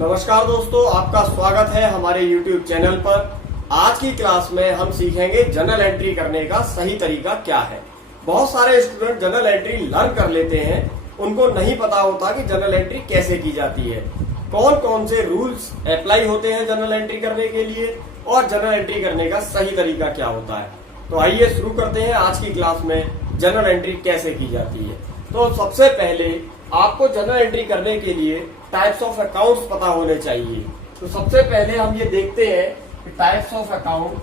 नमस्कार दोस्तों, आपका स्वागत है हमारे YouTube चैनल पर। आज की क्लास में हम सीखेंगे जर्नल एंट्री करने का सही तरीका क्या है। बहुत सारे स्टूडेंट जर्नल एंट्री लर्न कर लेते हैं, उनको नहीं पता होता कि जर्नल एंट्री कैसे की जाती है, कौन कौन से रूल्स अप्लाई होते हैं जर्नल एंट्री करने के लिए और जर्नल एंट्री करने का सही तरीका क्या होता है। तो आइए शुरू करते हैं आज की क्लास में जर्नल एंट्री कैसे की जाती है। तो सबसे पहले आपको जर्नल एंट्री करने के लिए टाइप्स ऑफ अकाउंट्स पता होने चाहिए। तो सबसे पहले हम ये देखते हैं कि टाइप्स ऑफ अकाउंट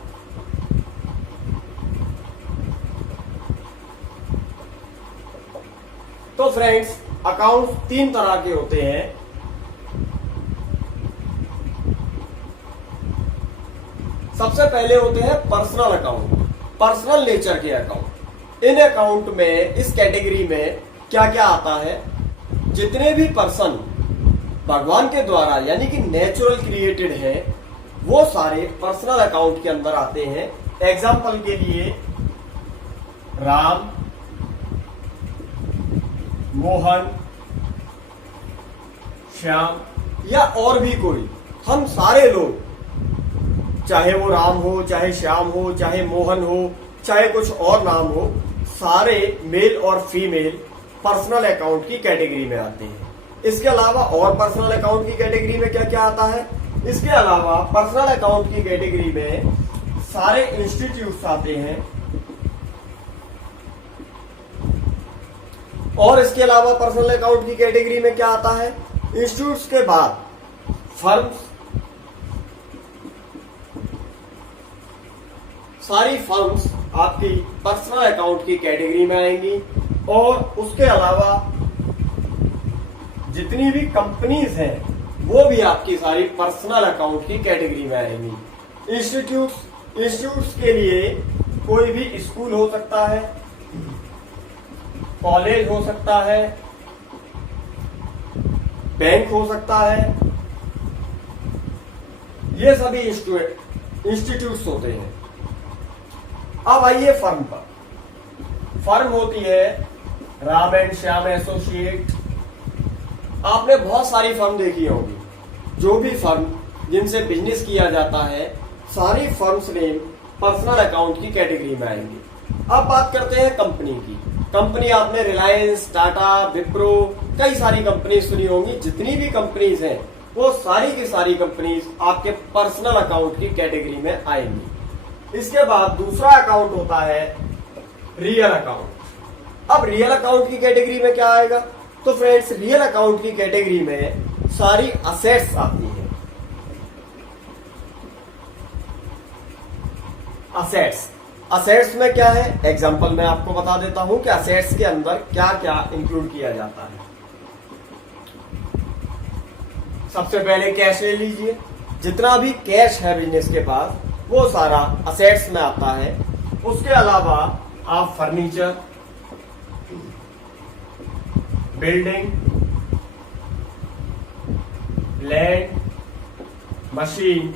तो फ्रेंड्स, अकाउंट तीन तरह के होते हैं। सबसे पहले होते हैं पर्सनल अकाउंट, पर्सनल नेचर के अकाउंट। इन अकाउंट में, इस कैटेगरी में क्या क्या आता है, जितने भी पर्सन भगवान के द्वारा यानी कि नेचुरल क्रिएटेड है वो सारे पर्सनल अकाउंट के अंदर आते हैं। एग्जाम्पल के लिए राम, मोहन, श्याम या और भी कोई, हम सारे लोग, चाहे वो राम हो, चाहे श्याम हो, चाहे मोहन हो, चाहे कुछ और नाम हो, सारे मेल और फीमेल पर्सनल अकाउंट की कैटेगरी में आते हैं। इसके अलावा और पर्सनल अकाउंट की कैटेगरी में क्या क्या आता है, इसके अलावा पर्सनल अकाउंट की कैटेगरी में सारे इंस्टीट्यूट्स आते हैं, और इसके अलावा पर्सनल अकाउंट की कैटेगरी में क्या आता है, इंस्टीट्यूट्स के बाद फर्म्स, सारी फर्म्स आपकी पर्सनल अकाउंट की कैटेगरी में आएंगी। और उसके अलावा जितनी भी कंपनीज हैं वो भी आपकी सारी पर्सनल अकाउंट की कैटेगरी में आएंगी। इंस्टीट्यूट्स के लिए कोई भी स्कूल हो सकता है, कॉलेज हो सकता है, बैंक हो सकता है, ये सभी इंस्टीट्यूट्स होते हैं। अब आइए फर्म पर। फर्म होती है राम एंड श्याम एसोसिएट। आपने बहुत सारी फर्म देखी होगी। जो भी फर्म जिनसे बिजनेस किया जाता है, सारी फर्म्स नेम पर्सनल अकाउंट की कैटेगरी में आएंगी। अब बात करते हैं कंपनी की। कंपनी आपने रिलायंस, टाटा, विप्रो, कई सारी कंपनी सुनी होंगी। जितनी भी कंपनीज हैं वो सारी की सारी कंपनीज आपके पर्सनल अकाउंट की कैटेगरी में आएंगी। इसके बाद दूसरा अकाउंट होता है रियल अकाउंट। अब रियल अकाउंट की कैटेगरी में क्या आएगा, तो फ्रेंड्स, रियल अकाउंट की कैटेगरी में सारी असेट्स आती हैं। असेट्स में क्या है, एग्जांपल मैं आपको बता देता हूं कि असेट्स के अंदर क्या क्या इंक्लूड किया जाता है। सबसे पहले कैश ले लीजिए। जितना भी कैश है बिजनेस के पास वो सारा असेट्स में आता है। उसके अलावा आप फर्नीचर, बिल्डिंग, लैंड, मशीन,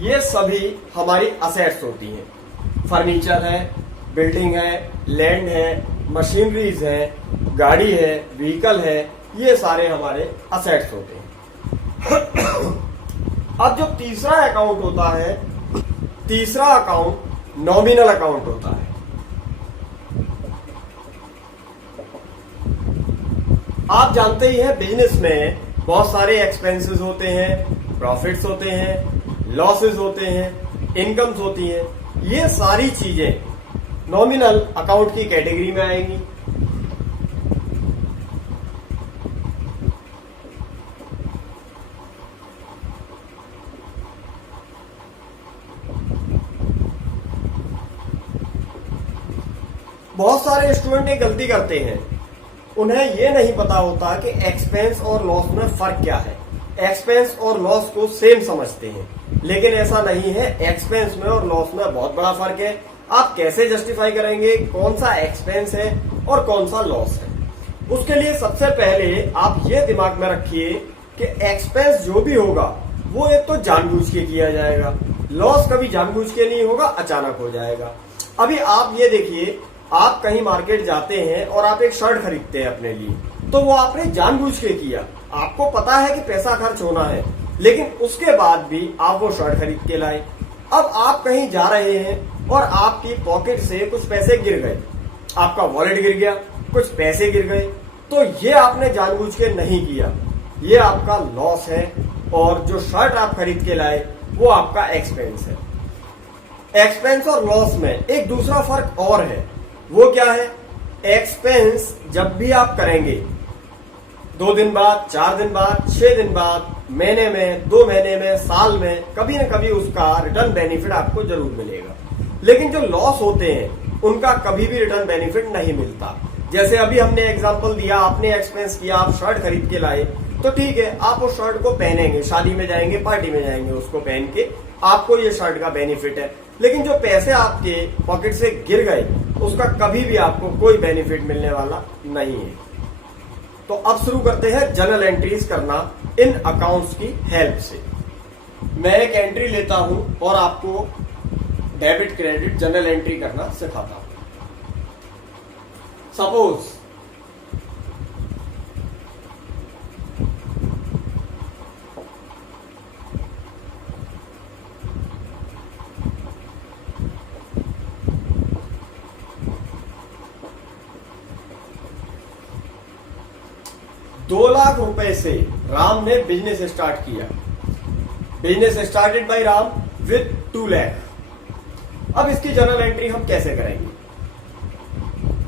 ये सभी हमारी असेट्स होती हैं। फर्नीचर है, बिल्डिंग है, लैंड है, मशीनरीज है, गाड़ी है, व्हीकल है, ये सारे हमारे असेट्स होते हैं। अब जो तीसरा अकाउंट होता है, तीसरा अकाउंट नॉमिनल अकाउंट होता है। आप जानते ही हैं बिजनेस में बहुत सारे एक्सपेंसेस होते हैं, प्रॉफिट्स होते हैं, लॉसेस होते हैं, इनकम्स होती हैं। ये सारी चीजें नॉमिनल अकाउंट की कैटेगरी में आएंगी। बहुत सारे स्टूडेंट एक गलती करते हैं, उन्हें यह नहीं पता होता कि एक्सपेंस और लॉस में फर्क क्या है। एक्सपेंस और लॉस को सेम समझते हैं, लेकिन ऐसा नहीं है। एक्सपेंस में और लॉस में बहुत बड़ा फर्क है। आप कैसे जस्टिफाई करेंगे कौन सा एक्सपेंस है और कौन सा लॉस है? उसके लिए सबसे पहले आप ये दिमाग में रखिए कि एक्सपेंस जो भी होगा वो एक तो जानबूझ के किया जाएगा, लॉस कभी जानबूझ के नहीं होगा, अचानक हो जाएगा। अभी आप ये देखिए, आप कहीं मार्केट जाते हैं और आप एक शर्ट खरीदते हैं अपने लिए, तो वो आपने जानबूझ के किया, आपको पता है कि पैसा खर्च होना है, लेकिन उसके बाद भी आप वो शर्ट खरीद के लाए। अब आप कहीं जा रहे हैं और आपकी पॉकेट से कुछ पैसे गिर गए, आपका वॉलेट गिर गया, कुछ पैसे गिर गए, तो ये आपने जानबूझ के नहीं किया, ये आपका लॉस है। और जो शर्ट आप खरीद के लाए वो आपका एक्सपेंस है। एक्सपेंस और लॉस में एक दूसरा फर्क और है, वो क्या है? एक्सपेंस जब भी आप करेंगे 2 दिन बाद, 4 दिन बाद, 6 दिन बाद, महीने में, 2 महीने में, साल में, कभी न कभी उसका रिटर्न बेनिफिट आपको जरूर मिलेगा। लेकिन जो लॉस होते हैं उनका कभी भी रिटर्न बेनिफिट नहीं मिलता। जैसे अभी हमने एग्जांपल दिया, आपने एक्सपेंस किया, आप शर्ट खरीद के लाए, तो ठीक है, आप उस शर्ट को पहनेंगे, शादी में जाएंगे, पार्टी में जाएंगे, उसको पहन के आपको ये शर्ट का बेनिफिट है। लेकिन जो पैसे आपके पॉकेट से गिर गए उसका कभी भी आपको कोई बेनिफिट मिलने वाला नहीं है। तो अब शुरू करते हैं जर्नल एंट्रीज करना इन अकाउंट्स की हेल्प से। मैं एक एंट्री लेता हूं और आपको डेबिट क्रेडिट जर्नल एंट्री करना सिखाता हूं। सपोज 2 लाख रुपए से राम ने बिजनेस स्टार्ट किया। Business started by Ram with 2 lakh. अब इसकी जर्नल एंट्री हम कैसे करेंगे?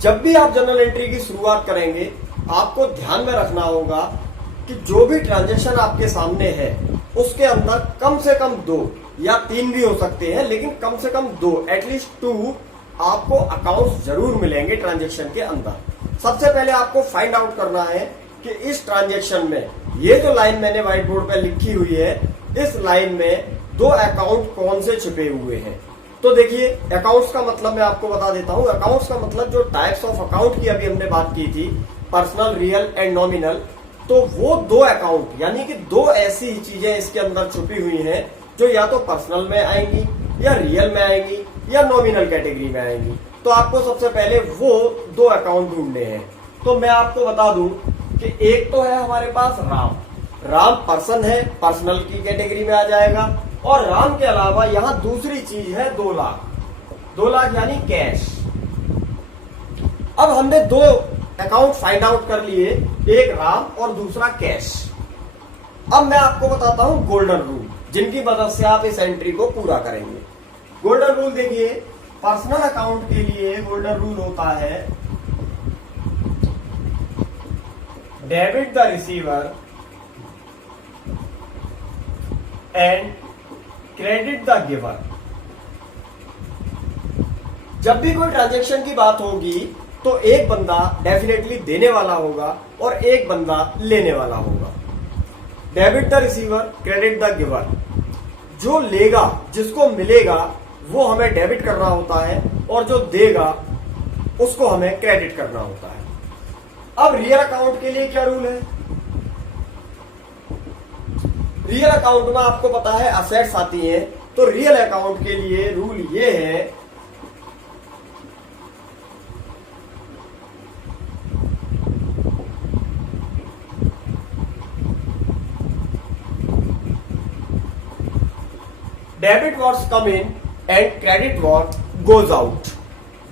जब भी आप जर्नल एंट्री की शुरुआत करेंगे आपको ध्यान में रखना होगा कि जो भी ट्रांजैक्शन आपके सामने है उसके अंदर कम से कम 2 या 3 भी हो सकते हैं, लेकिन कम से कम 2, एटलीस्ट 2 आपको अकाउंट्स जरूर मिलेंगे ट्रांजैक्शन के अंदर। सबसे पहले आपको फाइंड आउट करना है कि इस ट्रांजैक्शन में ये जो लाइन मैंने व्हाइट बोर्ड पर लिखी हुई है, इस लाइन में 2 अकाउंट कौन से छुपे हुए हैं। तो देखिए, अकाउंट्स का मतलब मैं आपको बता देता हूं। अकाउंट्स का मतलब जो टाइप्स ऑफ अकाउंट की अभी हमने बात की थी, पर्सनल, रियल एंड नॉमिनल, तो वो 2 अकाउंट यानी कि 2 ऐसी चीजें इसके अंदर छुपी हुई हैं जो या तो पर्सनल में आएंगी या रियल में आएंगी या नॉमिनल कैटेगरी में आएंगी। तो आपको सबसे पहले वो 2 अकाउंट ढूंढने हैं। तो मैं आपको बता दूं कि एक तो है हमारे पास राम। राम पर्सन है, पर्सनल की कैटेगरी में आ जाएगा। और राम के अलावा यहां दूसरी चीज है 2 लाख। 2 लाख यानी कैश। अब हमने 2 अकाउंट फाइंड आउट कर लिए, एक राम और दूसरा कैश। अब मैं आपको बताता हूं गोल्डन रूल, जिनकी मदद से आप इस एंट्री को पूरा करेंगे। गोल्डन रूल देखिए, पर्सनल अकाउंट के लिए गोल्डन रूल होता है debit the receiver and credit the giver. जब भी कोई ट्रांजैक्शन की बात होगी तो एक बंदा डेफिनेटली देने वाला होगा और एक बंदा लेने वाला होगा। Debit the receiver, credit the giver. जो लेगा, जिसको मिलेगा, वो हमें डेबिट करना होता है और जो देगा उसको हमें क्रेडिट करना होता है। अब रियल अकाउंट के लिए क्या रूल है? रियल अकाउंट में आपको पता है असेट्स आती है, तो रियल अकाउंट के लिए रूल ये है debit what's come in and credit what goes out.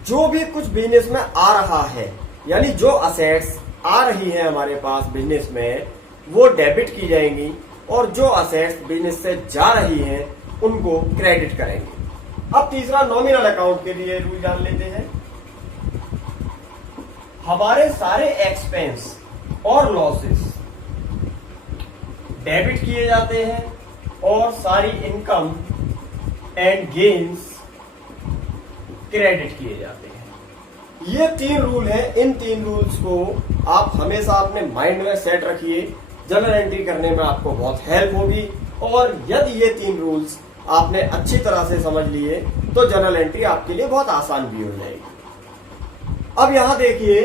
जो भी कुछ बिजनेस में आ रहा है, यानी जो असेट्स आ रही हैं हमारे पास बिजनेस में, वो डेबिट की जाएंगी और जो असेट्स बिजनेस से जा रही हैं उनको क्रेडिट करेंगे। अब तीसरा नॉमिनल अकाउंट के लिए रूल जान लेते हैं। हमारे सारे एक्सपेंस और लॉसेस डेबिट किए जाते हैं और सारी इनकम एंड गेन्स क्रेडिट किए जाते हैं। ये 3 रूल हैं। इन 3 रूल्स को आप हमेशा अपने माइंड में सेट रखिए। जर्नल एंट्री करने में आपको बहुत हेल्प होगी। और यदि ये 3 रूल्स आपने अच्छी तरह से समझ लिए तो जर्नल एंट्री आपके लिए बहुत आसान भी हो जाएगी। अब यहां देखिए,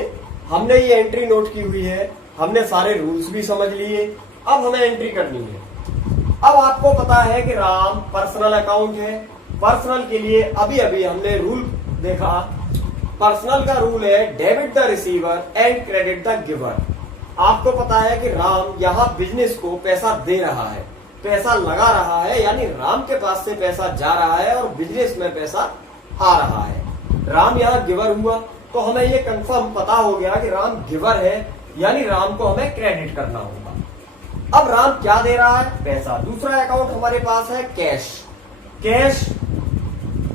हमने ये एंट्री नोट की हुई है, हमने सारे रूल्स भी समझ लिए। अब हमें एंट्री करनी है। अब आपको पता है कि राम पर्सनल अकाउंट है। पर्सनल के लिए अभी अभी हमने रूल देखा। पर्सनल का रूल है debit the receiver and credit the giver. आपको पता है कि राम यहाँ बिजनेस को पैसा दे रहा है, पैसा लगा रहा है, यानी राम के पास से पैसा जा रहा है और बिजनेस में पैसा आ रहा है। राम यहाँ गिवर हुआ, तो हमें ये कंफर्म पता हो गया कि राम गिवर है, यानी राम को हमें क्रेडिट करना होगा। अब राम क्या दे रहा है? पैसा। दूसरा अकाउंट हमारे पास है कैश। कैश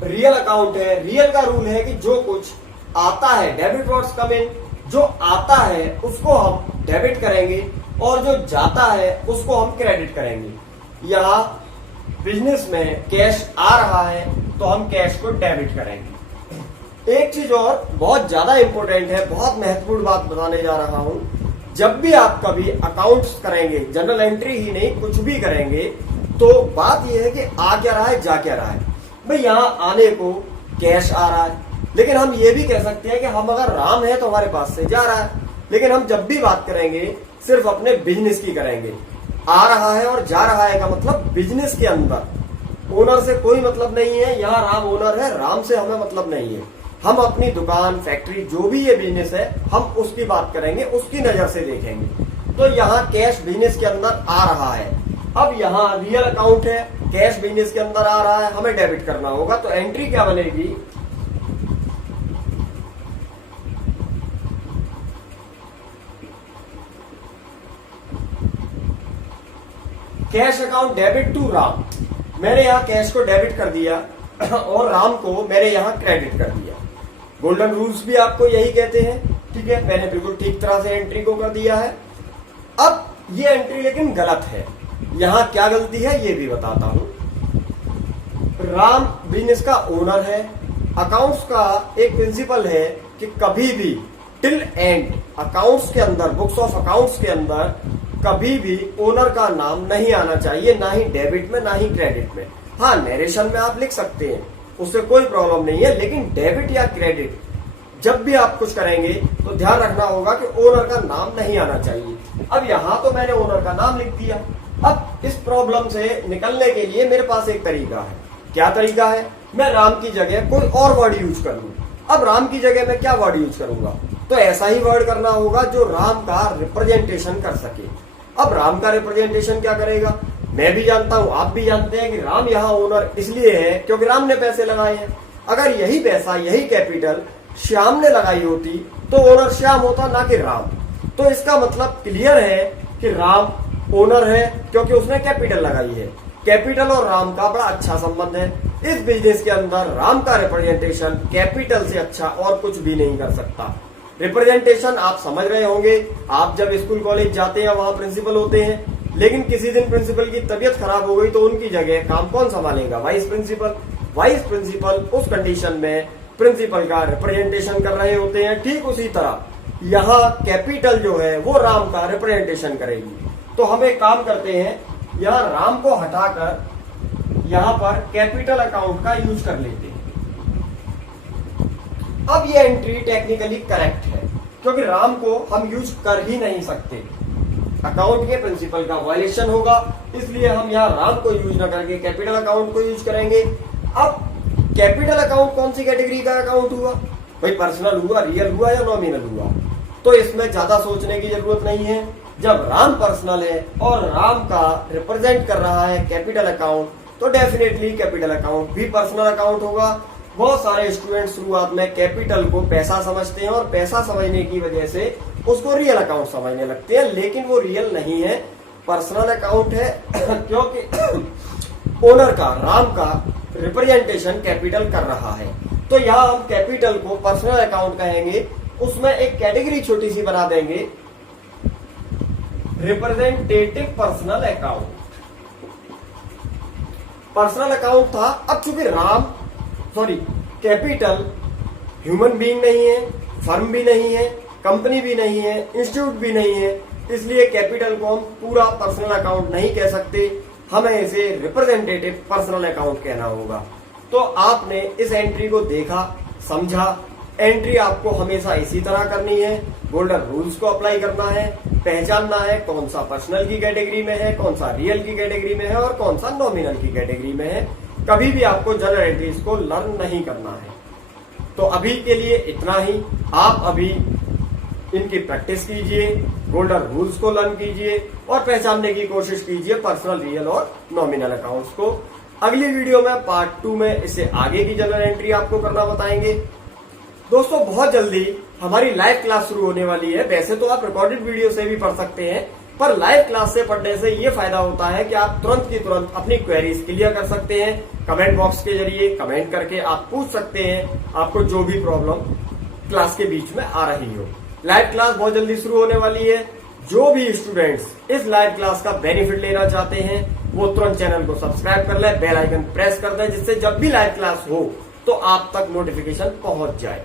रियल अकाउंट है। रियल का रूल है कि जो कुछ आता है, डेबिट व्हाट्स कम इन, जो आता है उसको हम डेबिट करेंगे और जो जाता है उसको हम क्रेडिट करेंगे। यहाँ बिजनेस में कैश आ रहा है तो हम कैश को डेबिट करेंगे। एक चीज और बहुत ज्यादा इंपॉर्टेंट है, बहुत महत्वपूर्ण बात बताने जा रहा हूं। जब भी आप कभी अकाउंट्स करेंगे, जनरल एंट्री ही नहीं कुछ भी करेंगे, तो बात यह है कि आ क्या रहा है, जा क्या रहा है। भाई यहाँ आने को कैश आ रहा है, लेकिन हम ये भी कह सकते हैं कि हम अगर राम है तो हमारे पास से जा रहा है। लेकिन हम जब भी बात करेंगे सिर्फ अपने बिजनेस की करेंगे। आ रहा है और जा रहा है का मतलब बिजनेस के अंदर, ओनर से कोई मतलब नहीं है। यहाँ राम ओनर है, राम से हमें मतलब नहीं है। हम अपनी दुकान, फैक्ट्री, जो भी ये बिजनेस है, हम उसकी बात करेंगे, उसकी नजर से देखेंगे। तो यहाँ कैश बिजनेस के अंदर आ रहा है। अब यहाँ रियल अकाउंट है, कैश बिजनेस के अंदर आ रहा है, हमें डेबिट करना होगा। तो एंट्री क्या बनेगी? Cash account debit to Ram. मैंने यहाँ कैश को डेबिट कर दिया और राम को मैंने यहाँ क्रेडिट कर दिया। गोल्डन रूल्स भी आपको यही कहते हैं, ठीक है। मैंने बिल्कुल ठीक तरह से एंट्री को कर दिया है। अब ये एंट्री लेकिन गलत है। यहाँ क्या गलती है ये भी बताता हूं। राम बिजनेस का ओनर है। अकाउंट्स का एक प्रिंसिपल है कि कभी भी टिल एंड अकाउंट्स के अंदर, बुक्स ऑफ अकाउंट्स के अंदर कभी भी ओनर का नाम नहीं आना चाहिए, ना ही डेबिट में ना ही क्रेडिट में। हाँ, नरेशन में आप लिख सकते हैं, उससे कोई प्रॉब्लम नहीं है, लेकिन डेबिट या क्रेडिट जब भी आप कुछ करेंगे तो ध्यान रखना होगा कि ओनर का नाम नहीं आना चाहिए। अब यहाँ तो मैंने ओनर का नाम लिख दिया। अब इस प्रॉब्लम से निकलने के लिए मेरे पास एक तरीका है। क्या तरीका है? मैं राम की जगह कोई और वर्ड यूज कर लूं। अब राम की जगह मैं क्या वर्ड यूज करूंगा? तो ऐसा ही वर्ड करना होगा जो राम का रिप्रेजेंटेशन कर सके। अब राम का रिप्रेजेंटेशन क्या करेगा? मैं भी जानता हूं, आप भी जानते हैं कि राम यहाँ ओनर इसलिए है क्योंकि राम ने पैसे लगाए हैं। अगर यही पैसा, यही कैपिटल श्याम ने लगाई होती तो ओनर श्याम होता, ना कि राम। तो इसका मतलब क्लियर है कि राम ओनर है क्योंकि उसने कैपिटल लगाई है। कैपिटल और राम का बड़ा अच्छा संबंध है। इस बिजनेस के अंदर राम का रिप्रेजेंटेशन कैपिटल से अच्छा और कुछ भी नहीं कर सकता। रिप्रेजेंटेशन आप समझ रहे होंगे, आप जब स्कूल कॉलेज जाते हैं वहां प्रिंसिपल होते हैं, लेकिन किसी दिन प्रिंसिपल की तबीयत खराब हो गई तो उनकी जगह काम कौन संभालेगा? Vice principal. वाइस प्रिंसिपल उस कंडीशन में प्रिंसिपल का रिप्रेजेंटेशन कर रहे होते हैं। ठीक उसी तरह यहाँ कैपिटल जो है वो राम का रिप्रेजेंटेशन करेगी। तो हम एक काम करते हैं, यहाँ राम को हटाकर यहाँ पर कैपिटल अकाउंट का यूज कर लेते हैं। अब ये एंट्री टेक्निकली करेक्ट है क्योंकि राम को हम यूज कर ही नहीं सकते, अकाउंट के प्रिंसिपल का वायलेशन होगा, इसलिए हम यहाँ राम को यूज न करके कैपिटल अकाउंट को यूज करेंगे। अब कैपिटल अकाउंट कौन सी कैटेगरी का अकाउंट हुआ? भाई पर्सनल हुआ, रियल हुआ या नॉमिनल हुआ? तो इसमें ज्यादा सोचने की जरूरत नहीं है। जब राम पर्सनल है और राम का रिप्रेजेंट कर रहा है कैपिटल अकाउंट, तो डेफिनेटली कैपिटल अकाउंट भी पर्सनल अकाउंट होगा। बहुत सारे स्टूडेंट शुरुआत में कैपिटल को पैसा समझते हैं और पैसा समझने की वजह से उसको रियल अकाउंट समझने लगते हैं, लेकिन वो रियल नहीं है, पर्सनल अकाउंट है क्योंकि ओनर का, राम का रिप्रेजेंटेशन कैपिटल कर रहा है। तो यहाँ हम कैपिटल को पर्सनल अकाउंट कहेंगे, उसमें एक कैटेगरी छोटी सी बना देंगे, representative personal account. Personal account था, अब चूंकि कैपिटल ह्यूमन बीइंग नहीं है, फर्म भी नहीं है, कंपनी भी नहीं है, इंस्टीट्यूट भी नहीं है, इसलिए कैपिटल को हम पूरा पर्सनल अकाउंट नहीं कह सकते, हमें इसे रिप्रेजेंटेटिव पर्सनल अकाउंट कहना होगा। तो आपने इस एंट्री को देखा, समझा। एंट्री आपको हमेशा इसी तरह करनी है, गोल्डन रूल्स को अप्लाई करना है, पहचानना है कौन सा पर्सनल की कैटेगरी में है, कौन सा रियल की कैटेगरी में है और कौन सा नॉमिनल की कैटेगरी में है। कभी भी आपको जनरल एंट्रीज को लर्न नहीं करना है। तो अभी के लिए इतना ही। आप अभी इनकी प्रैक्टिस कीजिए, गोल्डन रूल्स को लर्न कीजिए और पहचानने की कोशिश कीजिए पर्सनल, रियल और नॉमिनल अकाउंट्स को। अगली वीडियो में पार्ट 2 में इससे आगे की जनरल एंट्री आपको करना बताएंगे। दोस्तों बहुत जल्दी हमारी लाइव क्लास शुरू होने वाली है। वैसे तो आप रिकॉर्डेड वीडियो से भी पढ़ सकते हैं, पर लाइव क्लास से पढ़ने से ये फायदा होता है कि आप तुरंत की तुरंत अपनी क्वेरीज क्लियर कर सकते हैं। कमेंट बॉक्स के जरिए कमेंट करके आप पूछ सकते हैं आपको जो भी प्रॉब्लम क्लास के बीच में आ रही हो। लाइव क्लास बहुत जल्दी शुरू होने वाली है। जो भी स्टूडेंट्स इस लाइव क्लास का बेनिफिट लेना चाहते हैं वो तुरंत चैनल को सब्सक्राइब कर ले, बेल आइकन प्रेस कर दें, जिससे जब भी लाइव क्लास हो तो आप तक नोटिफिकेशन पहुंच जाए।